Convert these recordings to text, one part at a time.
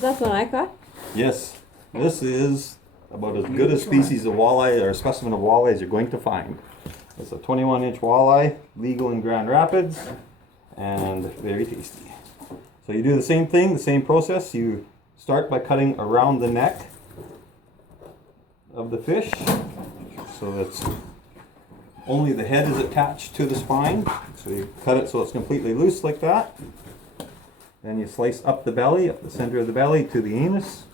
That's what I caught. Yes, this is about as good a species of walleye or a specimen of walleye as you're going to find. It's a 21-inch walleye, legal in Grand Rapids, and very tasty. So you do the same thing, the same process. You start by cutting around the neck of the fish, so that's only the head is attached to the spine. So you cut it so it's completely loose like that. Then you slice up the belly, up the center of the belly to the anus.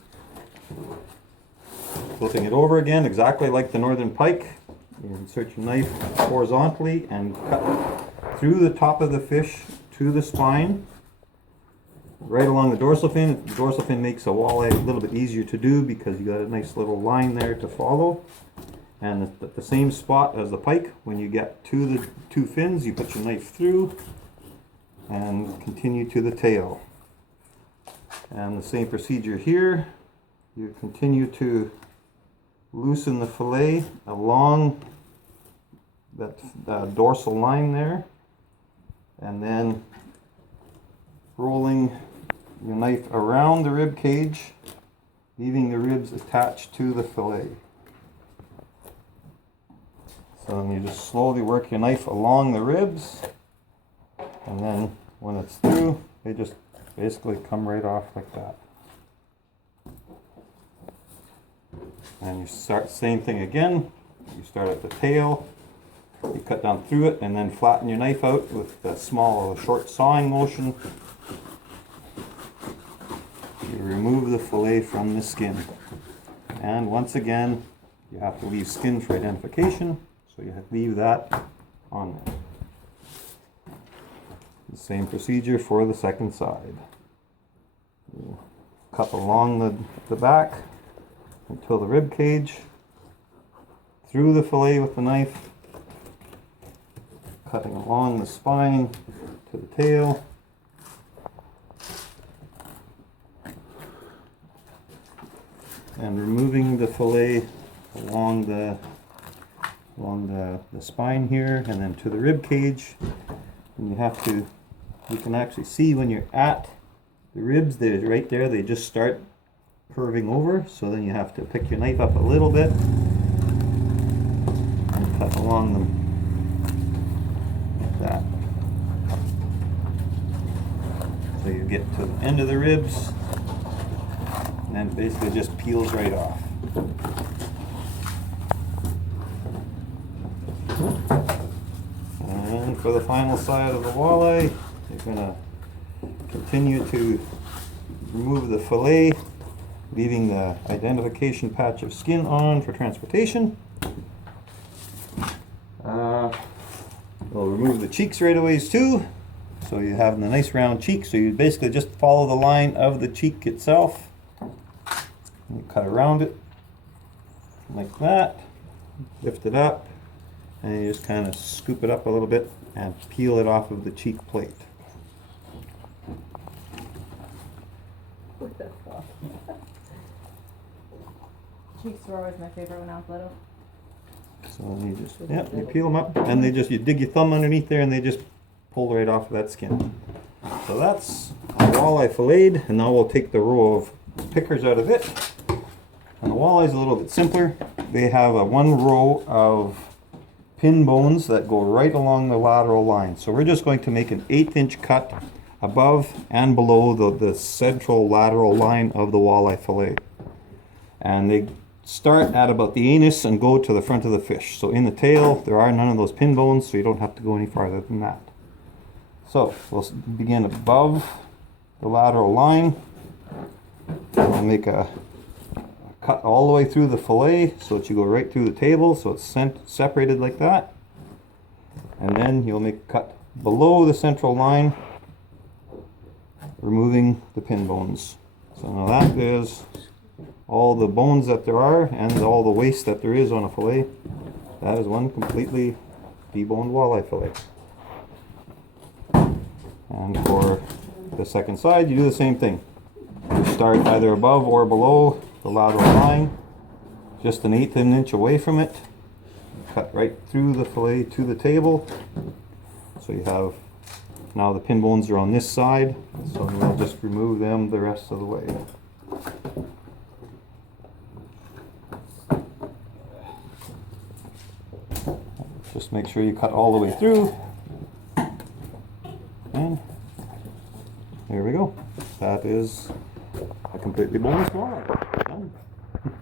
Flipping it over again, exactly like the northern pike. You insert your knife horizontally and cut through the top of the fish to the spine, right along the dorsal fin. The dorsal fin makes a walleye a little bit easier to do because you got a nice little line there to follow. And at the same spot as the pike, when you get to the two fins, you put your knife through and continue to the tail. And the same procedure here. You continue to loosen the fillet along that dorsal line there, and then rolling your knife around the rib cage, leaving the ribs attached to the fillet. So then you just slowly work your knife along the ribs, and then when it's through, they just basically come right off like that. And you start same thing again. You start at the tail, you cut down through it, and then flatten your knife out with a small, short sawing motion. You remove the fillet from the skin. And once again, you have to leave skin for identification, so you have to leave that on there. The same procedure for the second side. You cut along the back until the rib cage, through the fillet with the knife, cutting along the spine to the tail, and removing the fillet along the spine here, and then to the rib cage. And you can actually see when you're at the ribs, they're right there, they just start curving over, so then you have to pick your knife up a little bit and cut along them like that. So you get to the end of the ribs, and then it basically just peels right off. And for the final side of the walleye, you're going to continue to remove the fillet, leaving the identification patch of skin on for transportation. We'll remove the cheeks right away too, so you have the nice round cheek. So you basically just follow the line of the cheek itself. You cut around it like that, lift it up, and you just kind of scoop it up a little bit and peel it off of the cheek plate. Cheeks were always my favorite when I was little. So you just, you peel them up, and you dig your thumb underneath there, and they just pull right off of that skin. So that's a walleye filleted, and now we'll take the row of pickers out of it. And the walleye is a little bit simpler. They have one row of pin bones that go right along the lateral line. So we're just going to make an 1/8 inch cut above and below the central lateral line of the walleye fillet. And they start at about the anus and go to the front of the fish. So in the tail, there are none of those pin bones, so you don't have to go any farther than that. So we'll begin above the lateral line. We'll make a cut all the way through the fillet so that you go right through the table, so it's separated like that. And then you'll make a cut below the central line, removing the pin bones. So now that is all the bones that there are and all the waste that there is on a fillet. That is one completely deboned walleye fillet. And for the second side, you do the same thing. You start either above or below the lateral line, just an 1/8 inch away from it. Cut right through the fillet to the table. So you have, now the pin bones are on this side, so we'll just remove them the rest of the way. Just make sure you cut all the way through. And there we go. That is a completely boneless walleye. Done.